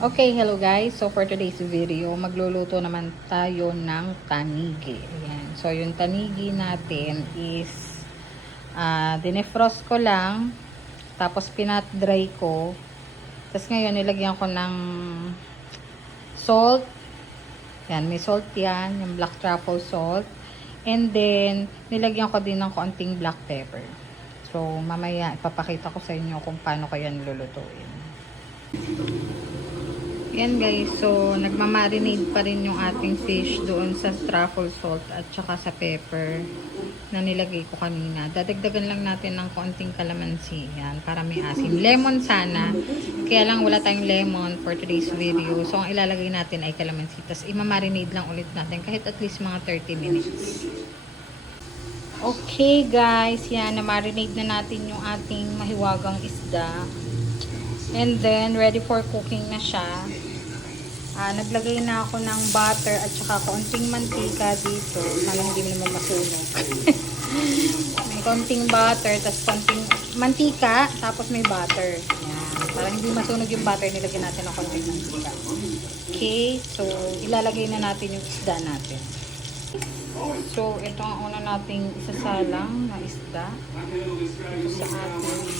Okay, hello guys. So for today's video, magluluto naman tayo ng tanigi. Ayan. So yung tanigi natin is dinefrost ko lang, tapos pinat dry ko. Tapos ngayon nilagyan ko ng salt. Yan, may salt yan, yung black truffle salt. And then nilagyan ko din ng konting black pepper. So mamaya ipapakita ko sa inyo kung paano ko yan lulutuin. Yan guys, so nagmamarinate pa rin yung ating fish doon sa truffle salt at saka sa pepper na nilagay ko kanina. Dadagdagan lang natin ng konting kalamansi yan para may asim. Lemon sana, kaya lang wala tayong lemon for today's video. So ang ilalagay natin ay kalamansi. Tapos imamarinate lang ulit natin kahit at least mga 30 minutes. Okay guys, yan, na-marinate na natin yung ating mahiwagang isda. And then, ready for cooking na siya. Naglagay na ako ng butter at saka konting mantika dito. Sana hindi mo naman masunog. May konting butter, tapos konting mantika, tapos may butter. Yan. Para hindi masunog yung butter, nilagyan natin ng konting mantika. Okay, so ilalagay na natin yung isda natin. So, ito ang una nating isasalang na isda. Ito sa ating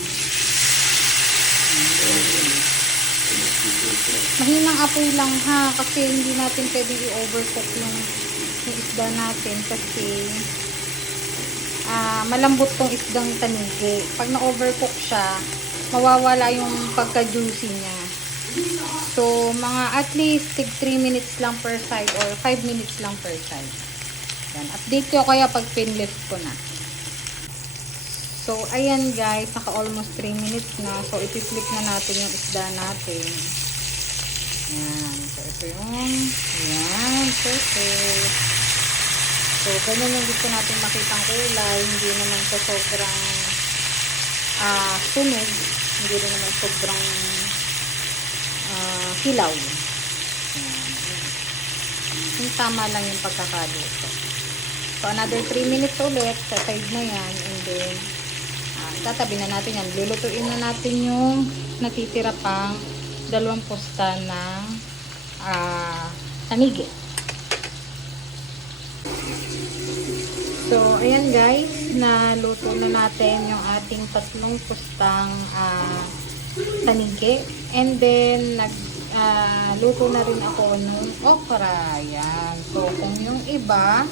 mahinang apoy lang ha, kasi hindi natin pwede i-overcook yung isda natin kasi malambot tong isdang tanigi. Pag na-overcook siya, mawawala yung pagka-juicy niya. So, mga at least 3 minutes lang per side or 5 minutes lang per side. Yan. Update ko kaya pag pinlift ko na. So, ayan guys, naka almost 3 minutes na. So, ipiflip na natin yung isda natin. Ayan. So, ito yung, ayan, perfect. So, ganyan yung gusto natin makitang kulay. Hindi naman ito sobrang sunog. Hindi rin naman sobrang hilaw. Ayan. Yung tama lang yung pagkakaluto. So, another 3 minutes ulit sa side na yan. And then, tatabi na natin yan. Lulutuin na natin yung natitira pang 2 pusta ng tanigi. So, ayan guys, naluto na natin yung ating 3 pustang tanigi. And then, luto na rin ako ng okra. Ayan. So, kung yung iba,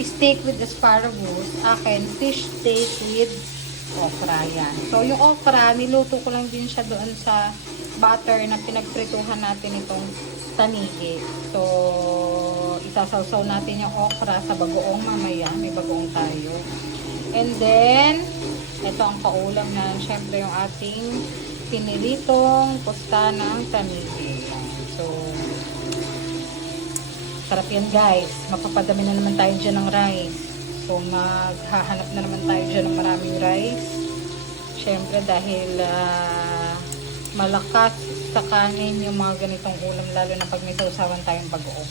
steak with asparagus, akin, fish steak with okra yan. So, yung okra, niluto ko lang din siya doon sa butter na pinagprituhan natin itong tanigi. So, isasawsaw natin yung okra sa bagoong mamaya. May bagoong tayo. And then, ito ang kaulam na, syempre yung ating pinilitong pusta ng tanigi. So, sarap yan guys. Mapapadami na naman tayo dyan ng rice. So, maghahanap na naman tayo dyan ng maraming rice. Siyempre, dahil malakas sa kanin yung mga ganitong ulam, lalo na pag may sausawan tayong bagoong.